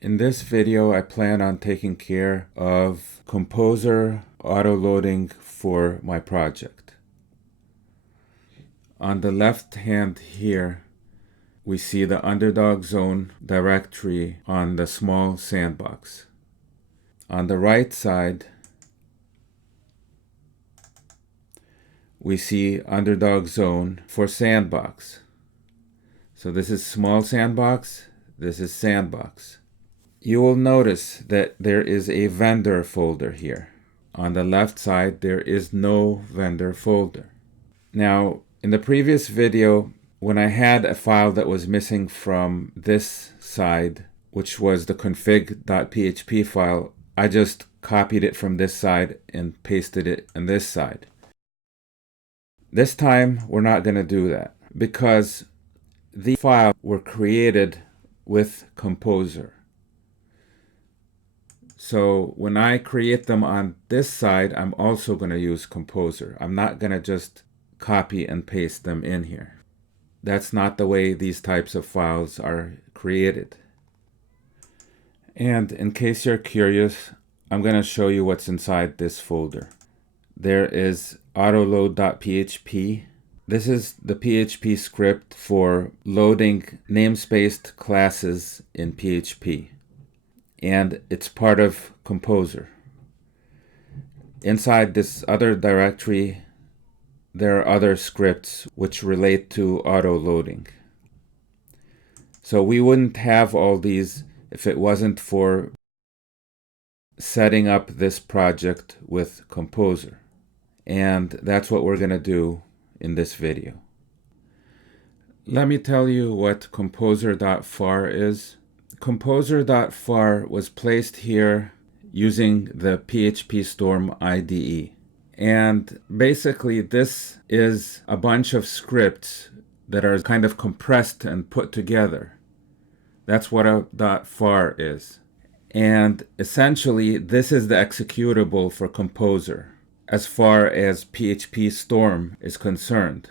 In this video, I plan on taking care of Composer autoloading for my project. On the left hand here, we see the Underdog Zone directory on the small sandbox. On the right side, we see Underdog Zone for Sandbox. So this is small sandbox, this is sandbox. You will notice that there is a vendor folder here. On the left side, there is no vendor folder. Now, in the previous video, when I had a file that was missing from this side, which was the config.php file, I just copied it from this side and pasted it on this side. This time, we're not going to do that because the files were created with Composer. So when I create them on this side, I'm also going to use Composer. I'm not going to just copy and paste them in here. That's not the way these types of files are created. And in case you're curious, I'm going to show you what's inside this folder. There is Autoload.php. This is the PHP script for loading namespaced classes in PHP. And it's part of Composer. Inside this other directory, there are other scripts which relate to autoloading. So we wouldn't have all these if it wasn't for setting up this project with Composer. And that's what we're going to do in this video. Let me tell you what composer.far is. Composer.far was placed here using the PHP Storm IDE. And basically this is a bunch of scripts that are kind of compressed and put together. That's what a .far is. And essentially this is the executable for Composer as far as PHP Storm is concerned.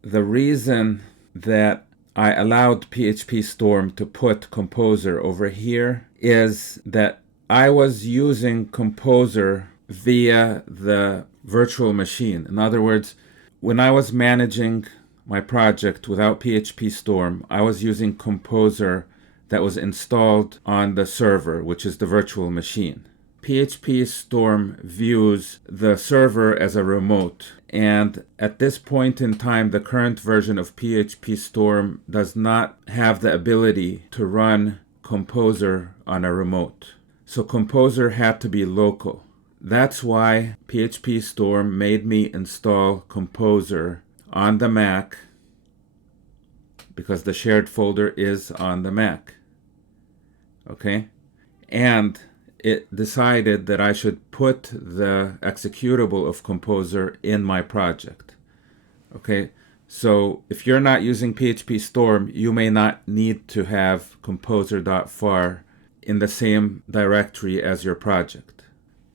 The reason that I allowed PHP Storm to put Composer over here is that I was using Composer via the virtual machine. In other words, when I was managing my project without PHP Storm, I was using Composer that was installed on the server, which is the virtual machine. PHP Storm views the server as a remote, and at this point in time, the current version of PHP Storm does not have the ability to run Composer on a remote. So Composer had to be local. That's why PHP Storm made me install Composer on the Mac, because the shared folder is on the Mac. Okay? And it decided that I should put the executable of Composer in my project. Okay, so if you're not using PHP Storm, you may not need to have composer.far in the same directory as your project.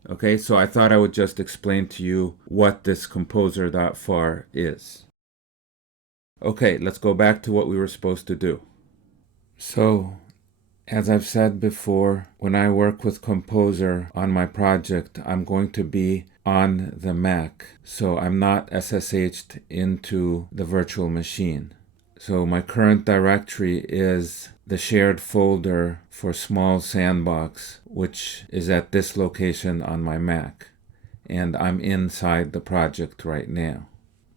Okay, so I thought I would just explain to you what this composer.far is. Okay, let's go back to what we were supposed to do. So, as I've said before, when I work with Composer on my project, I'm going to be on the Mac. So I'm not SSH'd into the virtual machine. So my current directory is the shared folder for small sandbox, which is at this location on my Mac. And I'm inside the project right now.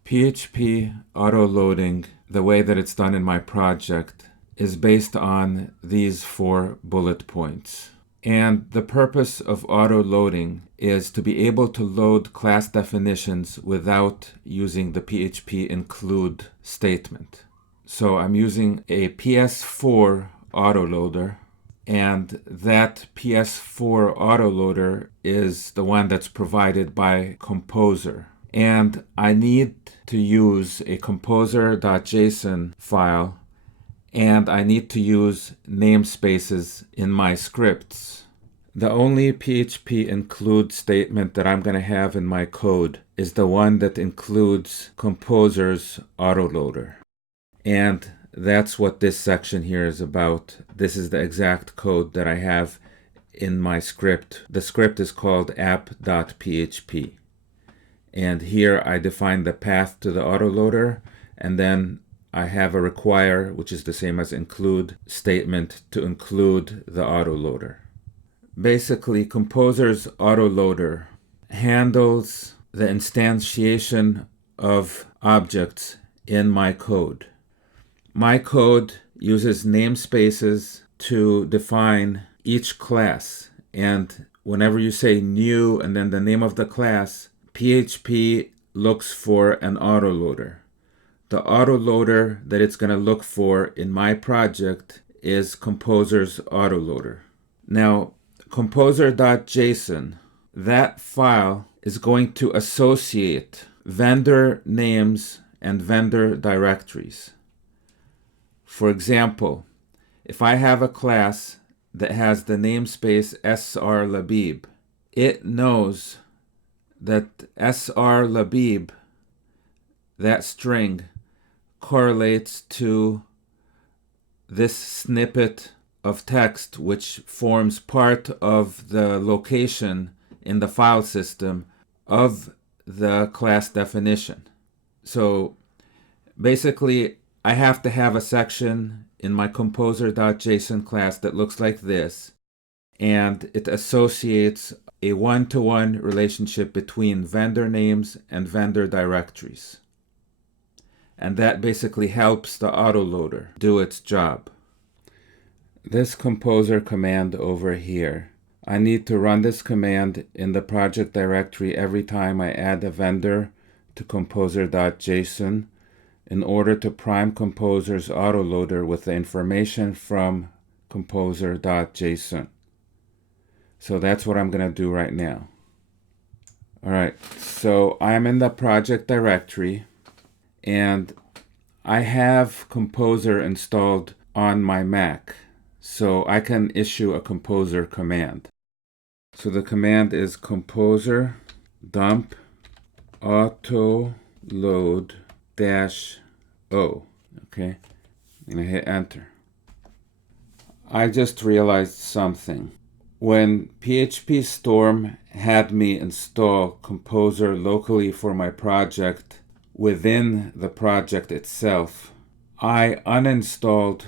PHP Autoloading, the way that it's done in my project, is based on these 4 bullet points. And the purpose of auto-loading is to be able to load class definitions without using the PHP include statement. So I'm using a PS4 autoloader, and that PS4 autoloader is the one that's provided by Composer. And I need to use a composer.json file, and I need to use namespaces in my scripts. The only PHP include statement that I'm going to have in my code is the one that includes Composer's autoloader. And that's what this section here is about. This is the exact code that I have in my script. The script is called app.php. And here I define the path to the autoloader, and then I have a require, which is the same as include statement to include the autoloader. Basically, Composer's autoloader handles the instantiation of objects in my code. My code uses namespaces to define each class, and whenever you say new and then the name of the class, PHP looks for an autoloader. The autoloader that it's going to look for in my project is Composer's autoloader. Now, composer.json, that file is going to associate vendor names and vendor directories. For example, if I have a class that has the namespace srlabib, it knows that srlabib, that string, correlates to this snippet of text which forms part of the location in the file system of the class definition. So basically, I have to have a section in my composer.json class that looks like this, and it associates a one-to-one relationship between vendor names and vendor directories. And that basically helps the autoloader do its job. This composer command over here, I need to run this command in the project directory every time I add a vendor to composer.json in order to prime Composer's autoloader with the information from composer.json. So that's what I'm going to do right now. Alright, so I'm in the project directory, and I have Composer installed on my Mac, so I can issue a Composer command. So the command is composer dump autoload -o. Okay, I'm going to hit enter. I just realized something. When PHP Storm had me install Composer locally for my project within the project itself, I uninstalled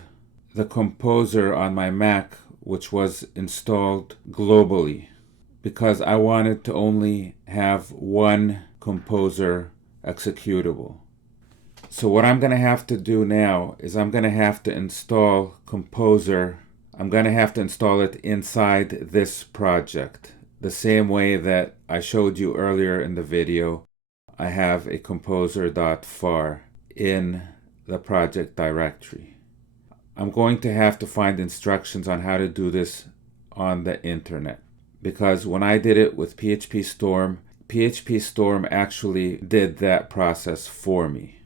the Composer on my Mac, which was installed globally, because I wanted to only have one Composer executable. So what I'm going to have to do now is I'm going to have to install Composer. I'm going to have to install it inside this project, the same way that I showed you earlier in the video. I have a composer.far in the project directory. I'm going to have to find instructions on how to do this on the internet, because when I did it with PHP Storm actually did that process for me.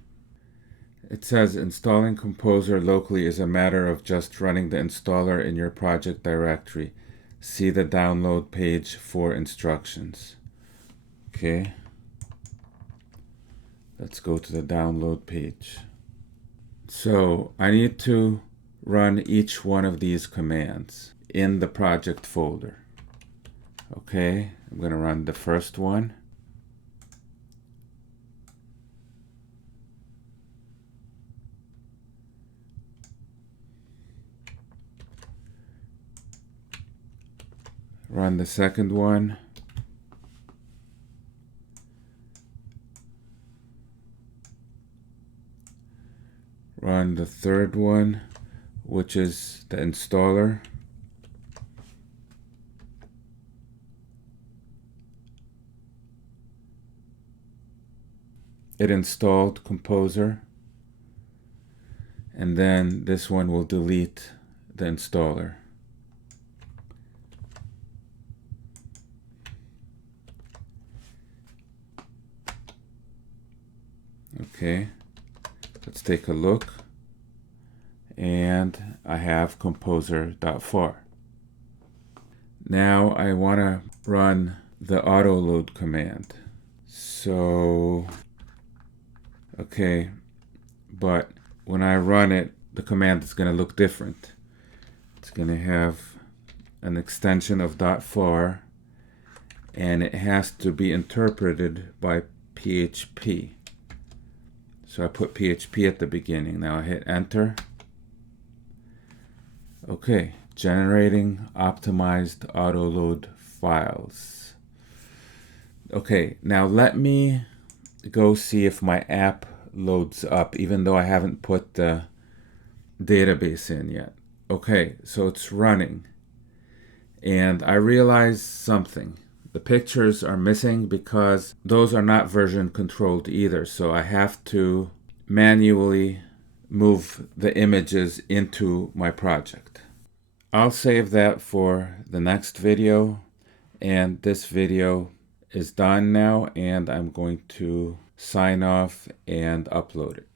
It says installing Composer locally is a matter of just running the installer in your project directory. See the download page for instructions. Okay. Let's go to the download page. So I need to run each one of these commands in the project folder. Okay, I'm going to run the first one. Run the second one. Run the third one, which is the installer. It installed Composer. And then this one will delete the installer. Okay, let's take a look, and I have composer.far. Now I want to run the autoload command. So, okay, but when I run it, the command is going to look different. It's going to have an extension of .var, and it has to be interpreted by PHP. So I put PHP at the beginning. Now I hit enter. Okay, generating optimized autoload files. Okay, now let me go see if my app loads up, even though I haven't put the database in yet. Okay, so it's running. And I realized something. The pictures are missing because those are not version controlled either. So I have to manually move the images into my project. I'll save that for the next video. And this video is done now, and I'm going to sign off and upload it.